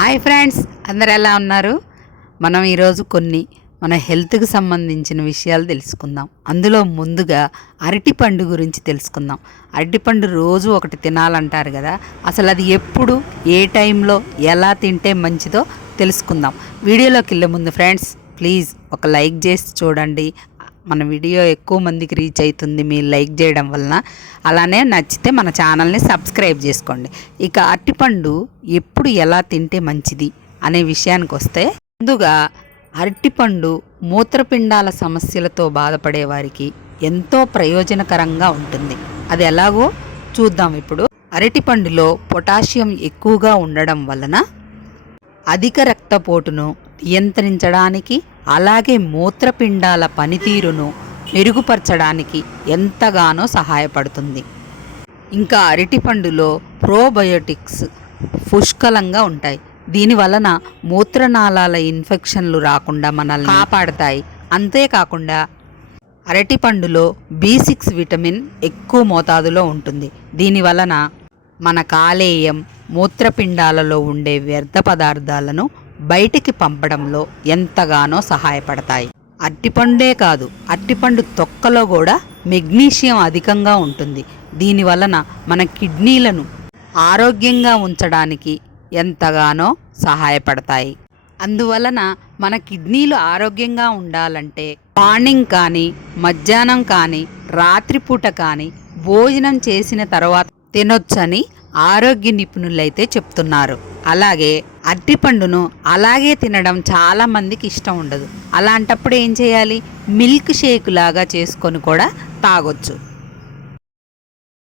Hi friends, అందరు ఎలా ఉన్నారు? మనం ఈరోజు కొన్ని మన హెల్త్కి సంబంధించిన విషయాలు తెలుసుకుందాం. అందులో ముందుగా అరటిపండు గురించి తెలుసుకుందాం. అరటిపండు రోజు ఒకటి తినాలంటారు కదా, అసలు అది ఎప్పుడు ఏ టైంలో ఎలా తింటే మంచిదో తెలుసుకుందాం. వీడియోలోకి వెళ్ళే ముందు ఫ్రెండ్స్ ప్లీజ్ ఒక లైక్ చేసి చూడండి. మన వీడియో ఎక్కువ మందికి రీచ్ అవుతుంది మీరు లైక్ చేయడం వలన. అలానే నచ్చితే మన ఛానల్ని సబ్స్క్రైబ్ చేసుకోండి. ఇక అరటిపండు ఎప్పుడు ఎలా తింటే మంచిది అనే విషయానికి వస్తే, ముందుగా అరటిపండు మూత్రపిండాల సమస్యలతో బాధపడే వారికి ఎంతో ప్రయోజనకరంగా ఉంటుంది. అది ఎలాగో చూద్దాం ఇప్పుడు. అరటిపండులో పొటాషియం ఎక్కువగా ఉండడం వలన అధిక రక్తపోటును నియంత్రించడానికి, అలాగే మూత్రపిండాల పనితీరును మెరుగుపరచడానికి ఎంతగానో సహాయపడుతుంది. ఇంకా అరటిపండులో ప్రోబయోటిక్స్ పుష్కలంగా ఉంటాయి. దీని వలన మూత్రనాళాల ఇన్ఫెక్షన్లు రాకుండా మనల్ని కాపాడతాయి. అంతేకాకుండా అరటిపండులో B6 విటమిన్ ఎక్కువ మోతాదులో ఉంటుంది. దీని వలన మన కాలేయం, మూత్రపిండాలలో ఉండే వ్యర్థ పదార్థాలను బయటికి పంపడంలో ఎంతగానో సహాయపడతాయి. అరటిపండే కాదు, అరటిపండు తొక్కలో కూడా మెగ్నీషియం అధికంగా ఉంటుంది. దీని వలన మన కిడ్నీలను ఆరోగ్యంగా ఉంచడానికి ఎంతగానో సహాయపడతాయి. అందువలన మన కిడ్నీలు ఆరోగ్యంగా ఉండాలంటే మార్నింగ్ కానీ, మధ్యాహ్నం కానీ, రాత్రిపూట కానీ భోజనం చేసిన తర్వాత తినొచ్చని ఆరోగ్య నిపుణులైతే చెప్తున్నారు. అలాగే అరటిపండును అలాగే తినడం చాలా మందికి ఇష్టం ఉండదు. అలాంటప్పుడు ఏం చేయాలి? మిల్క్ షేక్ లాగా చేసుకొని కూడా తాగొచ్చు.